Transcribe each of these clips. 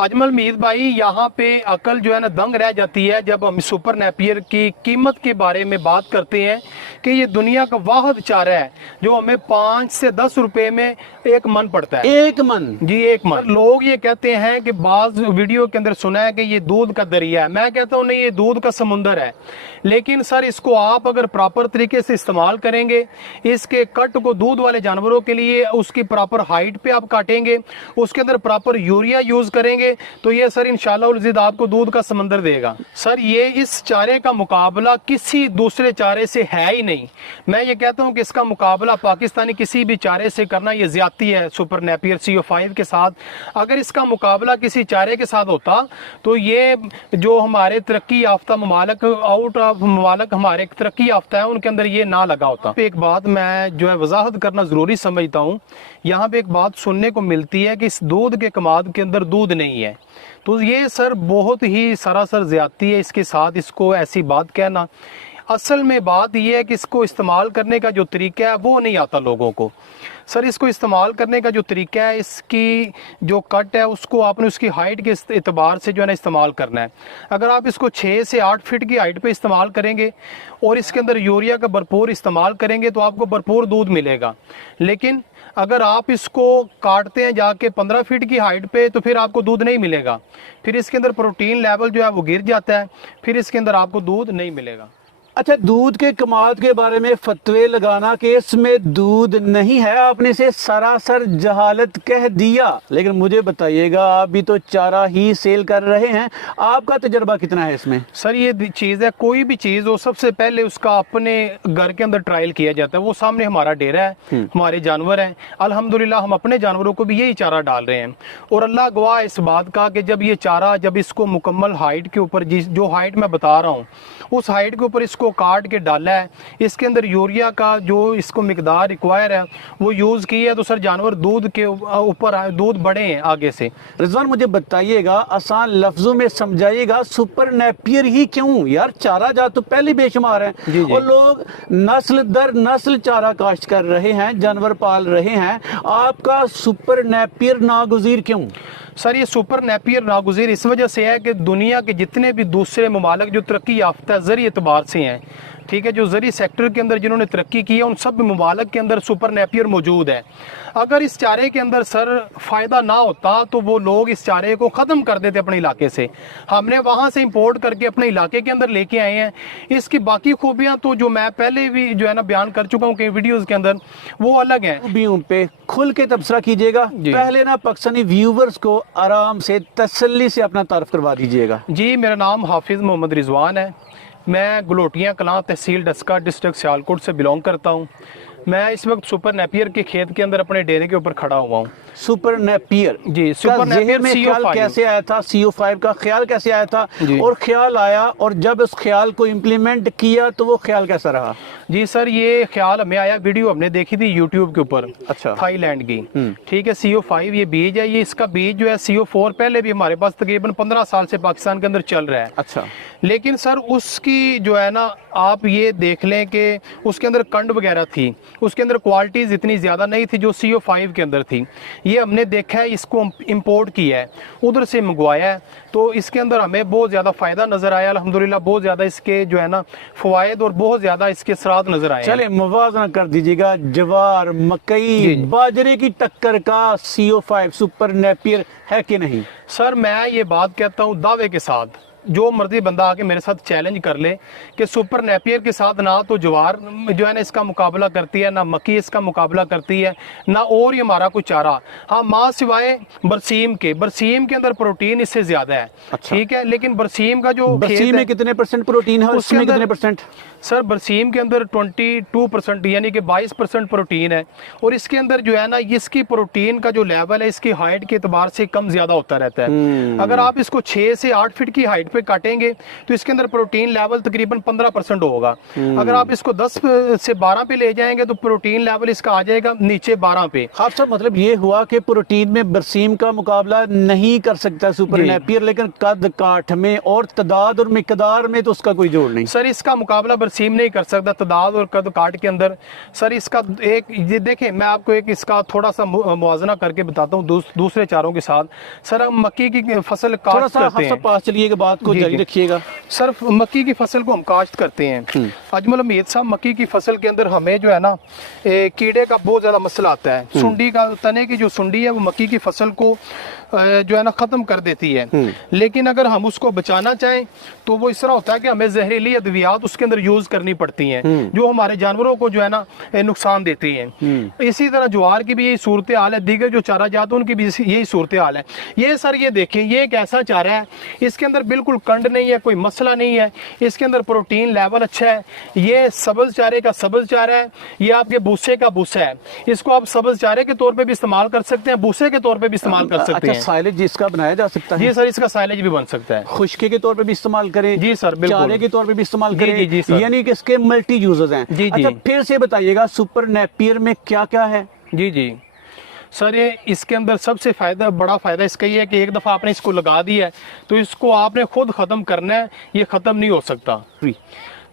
अजमल मीर भाई, यहाँ पे अकल जो है ना दंग रह जाती है जब हम सुपर नेपियर की कीमत के बारे में बात करते हैं कि ये दुनिया का वाहिद चारा है जो हमें 5 से 10 रुपए में एक मन पड़ता है। एक मन? जी, एक मन। लोग ये कहते हैं कि बाज वीडियो के अंदर सुना है कि ये दूध का दरिया है। मैं कहता हूँ नहीं, ये दूध का समुंदर है। लेकिन सर इसको आप अगर प्रॉपर तरीके से इस्तेमाल करेंगे, इसके कट को दूध वाले जानवरों के लिए उसकी प्रॉपर हाइट पे आप काटेंगे, उसके अंदर प्रॉपर यूरिया यूज करेंगे, तो ये सर इंशाल्लाह उल ज़िद आपको दूध का समंदर देगा। सर ये इस चारे का मुकाबला किसी दूसरे चारे से है ही नहीं। मैं ये कहता हूँ कि इसका मुकाबला पाकिस्तानी किसी भी चारे से करना ये ज्यादती है। सुपर नेपियर CO5 के साथ अगर इसका मुकाबला किसी चारे के साथ होता तो ये जो हमारे तरक्की याफ्ता ममालक, आउट ऑफ ममालक हमारे तरक्की याफ्ता है, उनके अंदर ये ना लगा होता। एक बात मैं जो है वजाहत करना जरूरी समझता हूँ। यहाँ पे एक बात सुनने को मिलती है कि इस दूध के कमाद के अंदर दूध नहीं है, तो ये सर बहुत ही सरासर ज्यादती है इसके साथ इसको ऐसी बात कहना। असल में बात यह है कि इसको इस्तेमाल करने का जो तरीका है वो नहीं आता लोगों को। सर इसको इस्तेमाल करने का जो तरीका है, इसकी जो कट है उसको आपने उसकी हाइट के एतबार से जो है ना इस्तेमाल करना है। अगर आप इसको 6 से 8 फीट की हाइट पे इस्तेमाल करेंगे और इसके अंदर यूरिया का भरपूर इस्तेमाल करेंगे तो आपको भरपूर दूध मिलेगा। लेकिन अगर आप इसको काटते हैं जाके 15 फीट की हाइट पे तो फिर आपको दूध नहीं मिलेगा, फिर इसके अंदर प्रोटीन लेवल जो है वो गिर जाता है, फिर इसके अंदर आपको दूध नहीं मिलेगा। अच्छा, दूध के कमाद के बारे में फतवे लगाना कि इसमें दूध नहीं है, आपने इसे सरासर जहालत कह दिया। लेकिन मुझे बताइएगा, आप भी तो चारा ही सेल कर रहे हैं, आपका तजर्बा कितना है इसमें? सर ये चीज़ है, कोई भी चीज़ हो सबसे पहले उसका अपने घर के अंदर ट्रायल किया जाता है। वो सामने हमारा डेरा है, हमारे जानवर हैं, अल्हम्दुलिल्लाह हम अपने जानवरों को भी यही चारा डाल रहे हैं। और अल्लाह गवाह इस बात का कि जब ये चारा, जब इसको मुकम्मल हाइट के ऊपर, जो हाइट मैं बता रहा हूँ उस हाइट के ऊपर इसको काट के डाला है, इसके अंदर यूरिया का जो इसको मिकदार रिक्वायर है वो यूज़ की है, तो सर जानवर दूध के ऊपर दूध बढ़े हैं आगे से। रिजवान मुझे बताइएगा, आसान लफ्जों में समझाइएगा, सुपर नेपियर ही क्यों? यार चारा जात तो पहले बेशुमार है और लोग नस्ल दर नस्ल चारा काश्त कर रहे हैं, जानवर पाल रहे हैं, आपका सुपर नेपियर नागुज़ीर क्यों? सर ये सुपर नेपियर नागुज़ीर इस वजह से है कि दुनिया के जितने भी दूसरे ममालिक जो तरक्की याफ्ता ज़रिए एतबार से हैं, ठीक है, जो ज़रिए सेक्टर के अंदर जिन्होंने तरक्की की है, उन सब ममालिक के अंदर सुपर नेपियर मौजूद है। अगर इस चारे के अंदर सर फ़ायदा ना होता तो वो लोग इस चारे को ख़त्म कर देते अपने इलाके से। हमने वहाँ से इंपोर्ट करके अपने इलाके के अंदर लेके आए हैं। इसकी बाकी खूबियाँ तो जो मैं पहले भी जो है ना बयान कर चुका हूँ कई वीडियोज़ के अंदर, वो अलग हैं। खूबियों पे खुल के तबसरा कीजिएगा। पहले ना पाकिस्तानी व्यूवर्स को आराम से तसल्ली से अपना तारुफ करवा दीजिएगा। जी, मेरा नाम हाफिज़ मोहम्मद रिजवान है। मैं गलोटियाँ कलां तहसील डस्का डिस्ट्रिक्ट सियालकोट से बिलोंग करता हूँ। मैं इस वक्त सुपर नेपियर के खेत के अंदर अपने डेरे के ऊपर खड़ा हुआ हूँ। सुपर नेपियर जी, सुपर नेपियर में ख्याल कैसे आया था? CO5 का ख्याल कैसे आया था? और ख्याल आया और जब उस ख्याल को इम्प्लीमेंट किया तो वो ख्याल कैसा रहा? जी सर, ये ख्याल हमें आया, वीडियो हमने देखी थी यूट्यूब के ऊपर, अच्छा, थाईलैंड की, ठीक है। CO5 ये बीज है, ये इसका बीज जो है CO4 पहले भी हमारे पास तकरीबन 15 साल से पाकिस्तान के अंदर चल रहा है। अच्छा, लेकिन सर उसकी जो है ना आप ये देख लें कि उसके अंदर कंड वगैरह थी, उसके अंदर क्वालिटीज़ इतनी ज़्यादा नहीं थी जो CO5 के अंदर थी। ये हमने देखा है, इसको इंपोर्ट किया है, उधर से मंगवाया है, तो इसके अंदर हमें बहुत ज़्यादा फ़ायदा नज़र आया अल्हम्दुलिल्लाह। बहुत ज़्यादा इसके जो है ना फ़वाइद और बहुत ज़्यादा इसके असरात नज़र आए। चले मुवाज़ना कर दीजिएगा, जवार, मकई, बाजरे की टक्कर का CO5 सुपर नेपियर है कि नहीं? सर मैं ये बात कहता हूँ दावे के साथ, जो मर्जी बंदा आके मेरे साथ चैलेंज कर ले कि सुपर नेपियर के साथ ना तो ज्वार जो है ना इसका मुकाबला करती है, ना मक्की इसका मुकाबला करती है, ना और ये हमारा कोई चारा। हाँ, माँ सिवाय बरसीम के अंदर प्रोटीन इससे ज्यादा है। अच्छा। ठीक है, लेकिन बरसीम का जो बरसीम में कितने % प्रोटीन है, उसमें कितने %? सर बरसीम के अंदर 22% यानी कि 22% प्रोटीन है, और इसके अंदर जो है ना इसकी प्रोटीन का जो लेवल है इसकी हाइट के एतबार से कम ज्यादा होता रहता है। अगर आप इसको 6 से 8 फीट की हाइट पे काटेंगे तो इसके अंदर प्रोटीन लेवल तकरीबन 15% होगा। अगर आप इसको 10 से 12 पे ले जाएंगे तो प्रोटीन लेवल इसका आ जाएगा नीचे 12 पे। आप सब मतलब ये हुआ कि प्रोटीन में बरसीम का मुकाबला नहीं कर सकता सुपर जी। नेपियर, लेकिन कद काठ में और तादाद और मिकदार में तो उसका कोई जोड़ नहीं। सर इसका मुकाबला बरसीम नहीं कर सकता तादाद और कद काट के अंदर। सर इसका एक ये देखें, मैं आपको एक इसका थोड़ा सा मुआवजना करके बताता हूँ दूसरे चारों के साथ। सर हम मक्की की फसल थोड़ा काश्त सा करते हम सब हैं। पास चलिएगा, बात को जी, जारी जी। रखिएगा। सर मक्की की फसल को हम काश्त करते हैं। अजमल हमीद साहब, मक्की की फसल के अंदर हमें जो है ना कीड़े का बहुत ज्यादा मसला आता है। सुंडी का, तने की जो सुंडी है वो मक्की की फसल को जो है ना खत्म कर देती है। लेकिन अगर हम उसको बचाना चाहें तो वो इस तरह होता है कि हमें जहरीली अद्वियात उसके अंदर यूज करनी पड़ती हैं जो हमारे जानवरों को जो है ना नुकसान देती हैं। इसी तरह ज्वार की भी यही सूरत हाल है, दीगर जो चारा जात है उनकी भी यही सूरत हाल है। ये सर ये देखें, ये एक ऐसा चारा है, इसके अंदर बिल्कुल कंड नहीं है, कोई मसला नहीं है, इसके अंदर प्रोटीन लेवल अच्छा है। ये सब्ज चारे का सब्ज चारा है, ये आपके भूसे का भूसा है। इसको आप सब्ज चारे के तौर पे भी इस्तेमाल कर सकते हैं, भूसे के तौर पे भी इस्तेमाल कर सकते हैं। साइलेज इसका बनाया जा सकता है? जी सर, इसका साइलेज भी बन सकता है। खुशके के तौर पे भी इस्तेमाल करें? जी सर, बिल्कुल। चारे के तौर पे भी इस्तेमाल करें? जी, जी, सर। यानी कि इसके मल्टी यूजेस हैं। जी, जी। अच्छा, फिर से बताइएगा सुपर नेपियर में क्या क्या है? जी जी सर, ये इसके अंदर सबसे बड़ा फायदा इसका ये है कि एक दफ़ा आपने इसको लगा दिया है तो इसको आपने खुद ख़त्म करना है, ये ख़त्म नहीं हो सकता।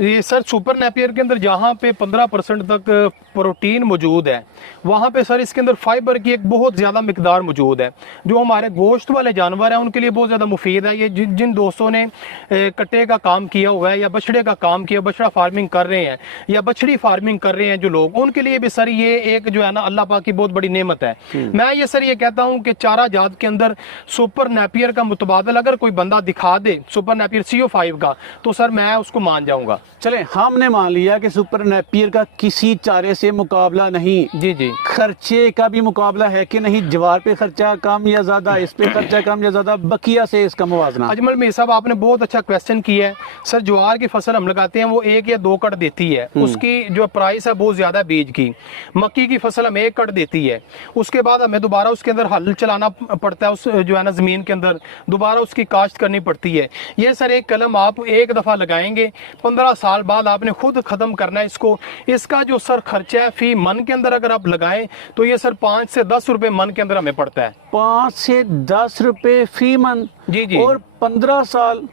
ये सर सुपर नेपियर के अंदर जहाँ पे 15% तक प्रोटीन मौजूद है, वहाँ पे सर इसके अंदर फाइबर की एक बहुत ज़्यादा मिकदार मौजूद है जो हमारे गोश्त वाले जानवर हैं उनके लिए बहुत ज़्यादा मुफीद है। ये जिन दोस्तों ने कट्टे का काम किया हुआ है या बछड़े का काम किया, बछड़ा फार्मिंग कर रहे हैं या बछड़ी फार्मिंग कर रहे हैं जो लोग, उनके लिए भी सर ये एक जो है ना अल्लाह पाक की बहुत बड़ी नेमत है। मैं ये सर ये कहता हूँ कि चारा जात के अंदर सुपर नेपियर का मुतबादल अगर कोई बंदा दिखा दे सुपर नेपियर CO5 का तो सर मैं उसको मान जाऊँगा। चले, हमने मान लिया कि सुपर नेपियर का किसी चारे से मुकाबला नहीं। जी जी। खर्चे का भी मुकाबला है कि नहीं? ज्वार पे खर्चा कम या ज्यादा, इस पे खर्चा कम या ज्यादा, बकिया से इसका मुवाजना? अजमल मीर साहब, आपने बहुत अच्छा क्वेश्चन किया है। सर ज्वार की फसल हम लगाते हैं वो 1 या 2 कट देती है, उसकी जो प्राइस है बहुत ज्यादा बीज की। मक्की की फसल हमें 1 कट देती है, उसके बाद हमें दोबारा उसके अंदर हल चलाना पड़ता है, उस जो है ना जमीन के अंदर दोबारा उसकी काश्त करनी पड़ती है। ये सर एक कलम आप एक दफा लगाएंगे, 15 साल बाद आपने खुद खत्म करना है इसको। इसका जो सर खर्चा है फी मन के अंदर अगर आप लगाएं तो ये सर 5 से 10 रुपए मन के अंदर हमें पड़ता है। 5 से 10 रुपए फी मन? जी जी। और 15 साल?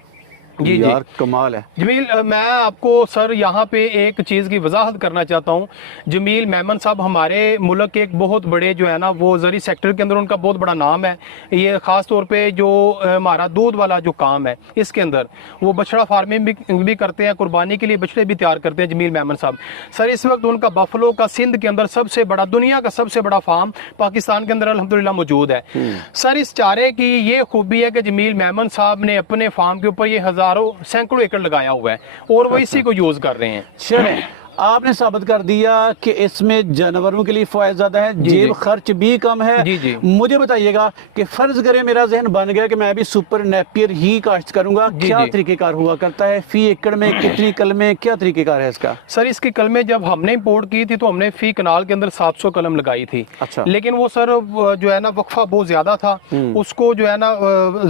जी जी। यार कमाल है। जमील, मैं आपको सर यहाँ पे एक चीज़ की वजाहत करना चाहता हूँ। जमील मेमन साहब हमारे मुल्क के एक बहुत बड़े जो है ना वो ज़री सेक्टर के अंदर उनका बहुत बड़ा नाम है। ये ख़ास तौर पे जो हमारा दूध वाला जो काम है इसके अंदर वो बछड़ा फार्मिंग भी करते हैं, कुर्बानी के लिए बछड़े भी तैयार करते हैं जमील मेमन साहब। सर इस वक्त उनका बफलो का सिंध के अंदर सबसे बड़ा, दुनिया का सबसे बड़ा फार्म पाकिस्तान के अंदर अल्हम्दुलिल्लाह मौजूद है। सर इस चारे की ये खूबी है कि जमील मेमन साहब ने अपने फार्म के ऊपर ये सैकड़ों एकड़ लगाया हुआ है और वो इसी को यूज कर रहे हैं। चलें, आपने साबित कर दिया कि इसमें जानवरों के लिए फायदा ज्यादा है, जेब खर्च भी कम है। जी जी। मुझे बताइएगा कि फर्ज करें मेरा जहन बन गया कि मैं भी सुपर नेपियर ही काश्त करूंगा, क्या तरीकेकार हुआ करता है? फी एकड़ में कितनी कलमें, क्या तरीकेकार है इसका? सर इसकी कलमें जब हमने इंपोर्ट की थी तो हमने फी कनाल के अंदर 700 कलम लगाई थी। अच्छा। लेकिन वो सर जो है ना वक्फा बहुत ज्यादा था, उसको जो है ना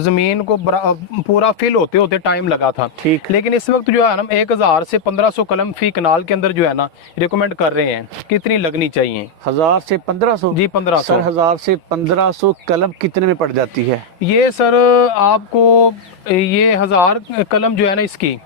जमीन को पूरा फिल होते होते टाइम लगा था। ठीक। लेकिन इस वक्त जो है ना 1000 से 1500 कलम फी कनाल के अंदर जो है ना रिकमेंड कर रहे हैं कितनी लगनी चाहिए। 1000 से 1500? जी 1500। सर 1000 से 1500 कलम कितने में पड़ जाती है? ये सर आपको ये 1000 कलम जो है ना इसकी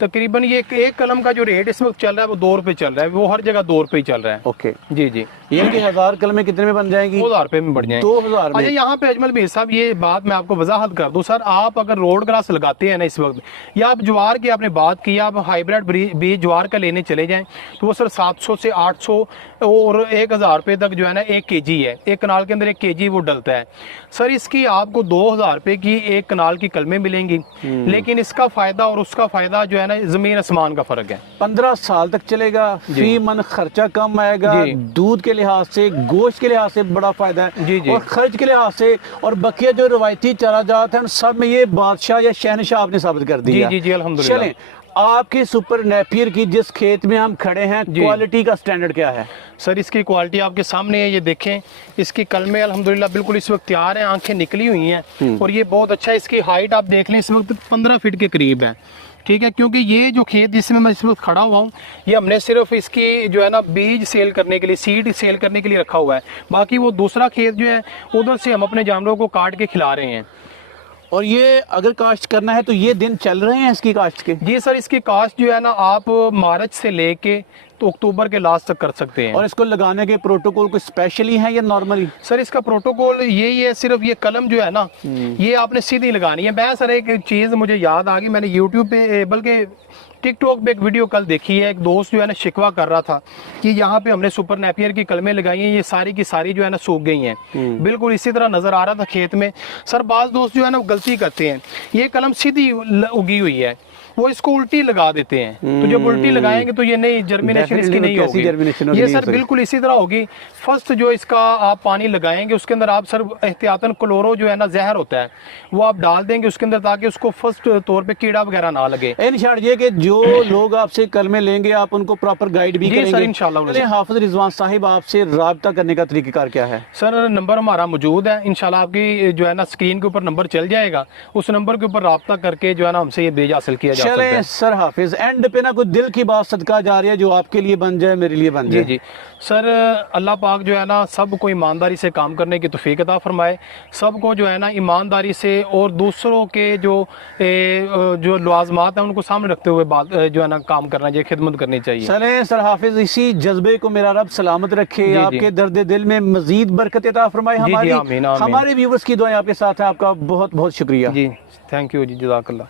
तकरीबन ये एक कलम का जो रेट इस वक्त चल रहा है वो 2 रुपए चल रहा है, वो हर जगह 2 रुपए ही चल रहा है। ओके जी जी। ये कि 1000 कलमें कितने में बन जाएंगी? 2000 रुपए में बढ़ जाएंगे। 2000 में? अच्छा यहाँ पे अजमल भाई साहब ये बात मैं आपको वजाहत कर दूं। सर आप अगर रोड ग्रास लगाते हैं ना इस वक्त, या आप ज्वार की आपने बात की, आप हाइब्रिड बीज ज्वार का लेने चले जाएं तो वो सर 700 से 800 और 1000 रुपए तक जो है ना 1 kg है, एक कनाल के अंदर 1 kg वो डलता है। सर इसकी आपको 2000 रुपए की एक कनाल की कलमें मिलेंगी, लेकिन इसका फायदा और उसका फायदा जो है ना जमीन आसमान का फर्क है। 15 साल तक चलेगा, फी मन खर्चा कम आएगा, दूध के लिहाज से, गोश्त के लिहाज से बड़ा फायदा है। जी जी। और खर्च के लिहाज से और बकिया जो रवायती चारा जात है उन सब में ये बादशाह या शहनशाह आपने साबित कर दिया। जी जी जी अल्हम्दुलिल्लाह। चलें, आपके सुपर नेपियर की जिस खेत में हम खड़े हैं, जी। क्वालिटी का स्टैंडर्ड क्या है? सर इसकी क्वालिटी आपके सामने है, ये देखें। इसकी कलमें अल्हम्दुलिल्लाह बिल्कुल इस वक्त तैयार हैं, आंखें निकली हुई हैं और ये बहुत अच्छा है। इसकी हाइट आप देख लें, इस वक्त 15 फीट के करीब है। ठीक है, क्योंकि ये जो खेत जिसमें मैं इस वक्त खड़ा हुआ हूँ, ये हमने सिर्फ इसकी जो है ना बीज सेल करने के लिए, सीड सेल करने के लिए रखा हुआ है। बाकी वो दूसरा खेत जो है उधर से हम अपने जानवरों को काट के खिला रहे हैं। और ये अगर काश्त करना है तो ये दिन चल रहे हैं इसकी काश्त के? जी सर, इसकी कास्ट जो है ना आप मार्च से लेके तो अक्टूबर के लास्ट तक कर सकते हैं। और इसको लगाने के प्रोटोकॉल कोई स्पेशली है या नॉर्मली? सर इसका प्रोटोकॉल यही है, सिर्फ ये कलम जो है ना ये आपने सीधी लगानी है। मैं सर एक चीज़ मुझे याद आ गई, मैंने यूट्यूब पे बल्कि टिकटॉक पे एक वीडियो कल देखी है। एक दोस्त जो है ना शिकवा कर रहा था कि यहाँ पे हमने सुपर नेपियर की कलमें लगाई हैं, ये सारी की सारी जो है ना सूख गई हैं। बिल्कुल इसी तरह नजर आ रहा था खेत में। सर बाज दोस्त जो है ना वो गलती करते हैं, ये कलम सीधी उगी हुई है, वो इसको उल्टी लगा देते हैं। तो जब उल्टी लगाएंगे तो ये नहीं जर्मिनेशन इसकी नहीं होगी। ये सर बिल्कुल इसी तरह होगी। फर्स्ट जो इसका आप पानी लगाएंगे उसके अंदर आप सर एहतियातन क्लोरो जो है ना जहर होता है वो आप डाल देंगे उसके अंदर, ताकि उसको फर्स्ट तौर पे कीड़ा वगैरह ना लगे। इंशाअल्लाह ये कि जो लोग आपसे कलमे लेंगे आप उनको प्रॉपर गाइड भी करेंगे? सर इंशाल्लाह। हाफिज रिजवान साहिब आपसे राब्ता करने का तरीकेकार क्या है? सर नंबर हमारा मौजूद है, इंशाल्लाह आपकी जो है ना स्क्रीन के ऊपर नंबर चल जाएगा, उस नंबर के ऊपर राब्ता करके जो है ना हमसे ये बीज हासिल किया जा सकता है। सर हाफिज एंड पे ना कोई दिल की बात सदका जा रही है जो आपके लिए बन जाए, मेरे लिए बन जाए। जी सर, अल्लाह पाक जो है ना सबको ईमानदारी से काम करने की तौफीक अता फरमाए। सबको जो है ना ईमानदारी से और दूसरों के जो लवाजमात हैं उनको सामने रखते हुए बात जो है ना काम करना चाहिए, खिदमत करनी चाहिए। चलें सर हाफिज, इसी जज्बे को मेरा रब सलामत रखे, आपके दर्द दिल में मजीद बरकत अता फरमाए। हमारे व्यूवर्स की दुआएं आपके साथ है। आपका बहुत बहुत शुक्रिया। जी थैंक यू जी, जज़ाकल्लाह।